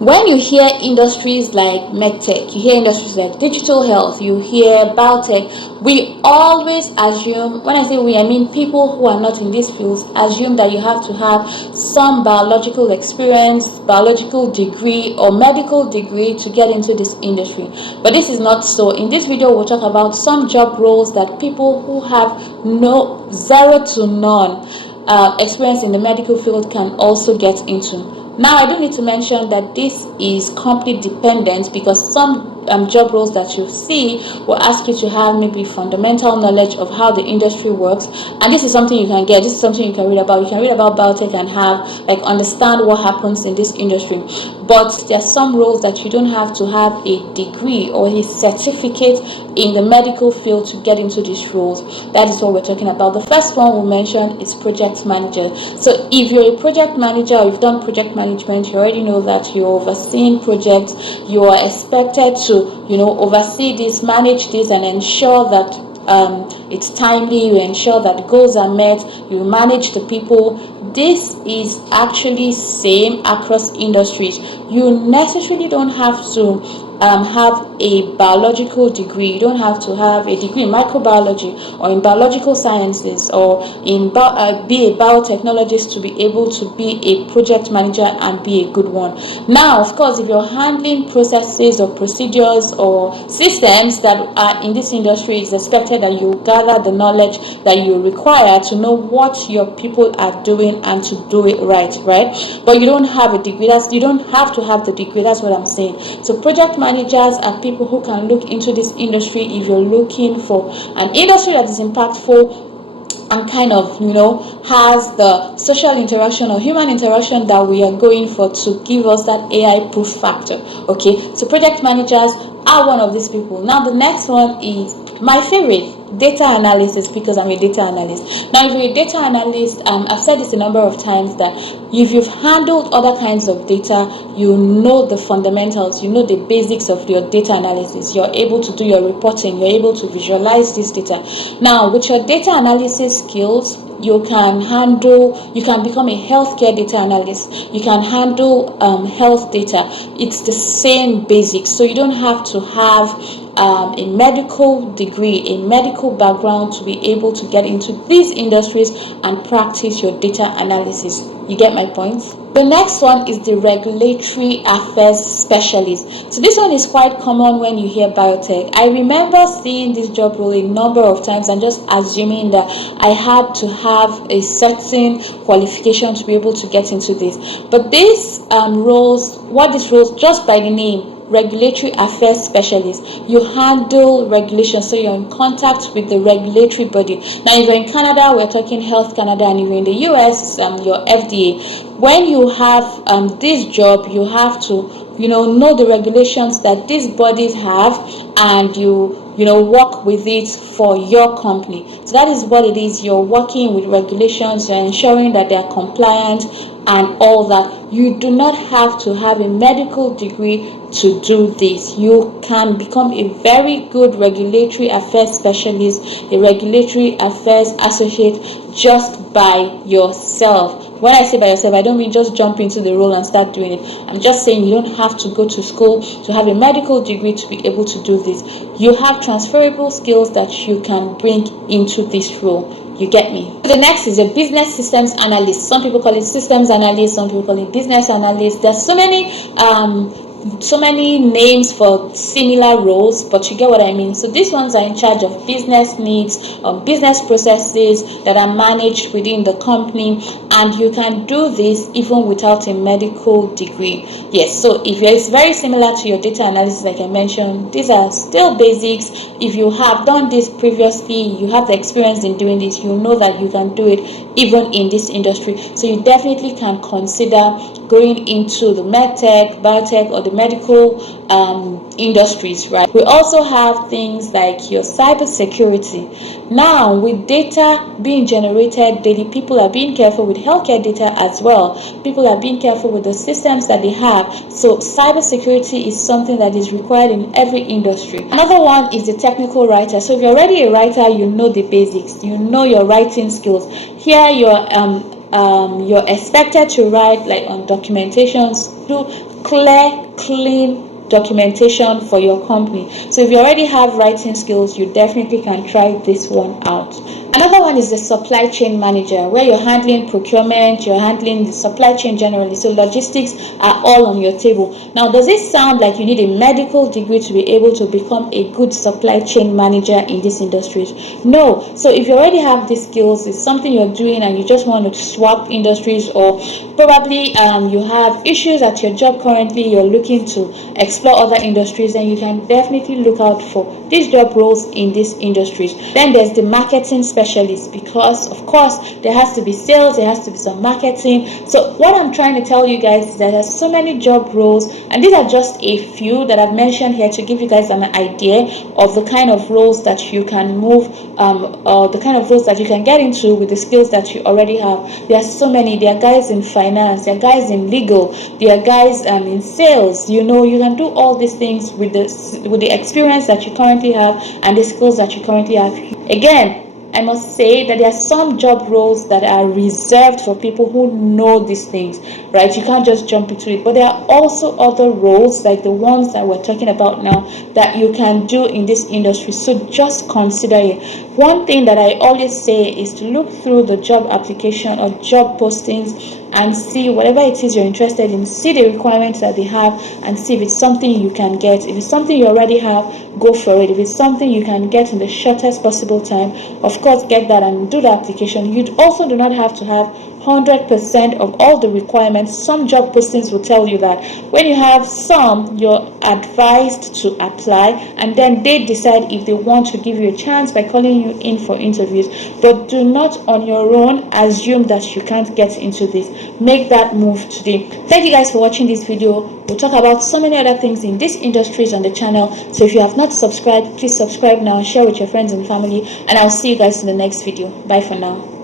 When you hear industries like Medtech, you hear industries like digital health, you hear Biotech, we always assume, when I say we, I mean people who are not in these fields, assume that you have to have some biological experience, biological degree, or medical degree to get into this industry. But this is not so. In this video, we'll talk about some job roles that people who have zero to none experience in the medical field can also get into. Now, I do need to mention that this is company dependent, because some job roles that you see will ask you to have maybe fundamental knowledge of how the industry works, and this is something you can get. This is something you can read about. You can read about biotech and understand what happens in this industry. But there are some roles that you don't have to have a degree or a certificate in the medical field to get into these roles. That is what we're talking about. The first one we'll mention is project manager. So if you're a project manager or you've done project management, you already know that you're overseeing projects. You are expected to oversee this, manage this, and ensure that it's timely. You ensure that goals are met. You manage the people. This is actually same across industries. You necessarily don't have to have a biological degree. You don't have to have a degree in microbiology or in biological sciences or in be a biotechnologist to be able to be a project manager and be a good one. Now, of course, if you're handling processes or procedures or systems that are in this industry, it's expected that you gather the knowledge that you require to know what your people are doing and to do it right? But you don't have a degree. You don't have to have the degree. That's what I'm saying. So project managers are people who can look into this industry if you're looking for an industry that is impactful and kind of has the social interaction or human interaction that we are going for to give us that AI proof factor. Okay, so project managers are one of these people. Now the next one is my favorite, data analysis, because I'm a data analyst. Now if you're a data analyst, I've said this a number of times that if you've handled other kinds of data, you know the fundamentals, you know the basics of your data analysis. You're able to do your reporting, you're able to visualize this data. Now with your data analysis skills, you can become a healthcare data analyst. You can handle health data. It's the same basics. So you don't have to have a medical degree, a medical background to be able to get into these industries and practice your data analysis. You get my point? The next one is the regulatory affairs specialist. So this one is quite common when you hear biotech. I remember seeing this job role a number of times and just assuming that I had to have a certain qualification to be able to get into this. But these roles, just by the name, regulatory affairs specialist, you handle regulations, so you're in contact with the regulatory body. Now if you're in Canada, we're talking Health Canada, and if you're in the US, your FDA. When you have this job, you have to know the regulations that these bodies have, and you work with it for your company. So that is what it is. You're working with regulations, you're ensuring that they are compliant and all that. You do not have to have a medical degree to do this. You can become a very good regulatory affairs specialist, a regulatory affairs associate, just by yourself. When I say by yourself, I don't mean just jump into the role and start doing it. I'm just saying you don't have to go to school to have a medical degree to be able to do this. You have transferable skills that you can bring into this role. You get me? The next is a business systems analyst. Some people call it systems analyst, some people call it business analyst. There's so many names for similar roles, but you get what I mean. So these ones are in charge of business needs, business processes that are managed within the company, and you can do this even without a medical degree. Yes, so if it's very similar to your data analysis, like I mentioned, these are still basics. If you have done this previously, you have the experience in doing this, you know that you can do it even in this industry. So you definitely can consider going into the Medtech, Biotech, or the medical industries, right? We also have things like your cybersecurity. Now, with data being generated daily, people are being careful with healthcare data as well. People are being careful with the systems that they have. So cybersecurity is something that is required in every industry. Another one is the technical writer. So if you're already a writer, you know the basics. You know your writing skills. Here, you're you're expected to write like on documentations, do clear, clean documentation for your company. So if you already have writing skills, you definitely can try this one out. Another one is the supply chain manager, where you're handling procurement, you're handling the supply chain generally. So logistics are all on your table. Now, does it sound like you need a medical degree to be able to become a good supply chain manager in these industries? No. So if you already have these skills, it's something you're doing and you just want to swap industries, or probably you have issues at your job currently, you're looking to explore other industries, then you can definitely look out for these job roles in these industries. Then there's the marketing specialist, because of course there has to be sales, there has to be some marketing. So what I'm trying to tell you guys is that there's so many job roles, and these are just a few that I've mentioned here to give you guys an idea of the kind of roles that you can move, or the kind of roles that you can get into with the skills that you already have. There are so many. There are guys in finance, there are guys in legal, there are guys in sales. You can do all these things with the experience that you currently have and the skills that you currently have. Again, I must say that there are some job roles that are reserved for people who know these things, right? You can't just jump into it. But there are also other roles, like the ones that we're talking about now, that you can do in this industry. So just consider it. One thing that I always say is to look through the job application or job postings and see whatever it is you're interested in, see the requirements that they have, and see if it's something you can get. If it's something you already have, go for it. If it's something you can get in the shortest possible time, of course get that and do the application. You also do not have to have 100% of all the requirements. Some job postings will tell you that. When you have some, you're advised to apply, and then they decide if they want to give you a chance by calling you in for interviews. But do not on your own assume that you can't get into this. Make that move today. Thank you guys for watching this video. We'll talk about so many other things in these industries on the channel. So if you have not subscribed, please subscribe now and share with your friends and family, and I'll see you guys in the next video. Bye for now.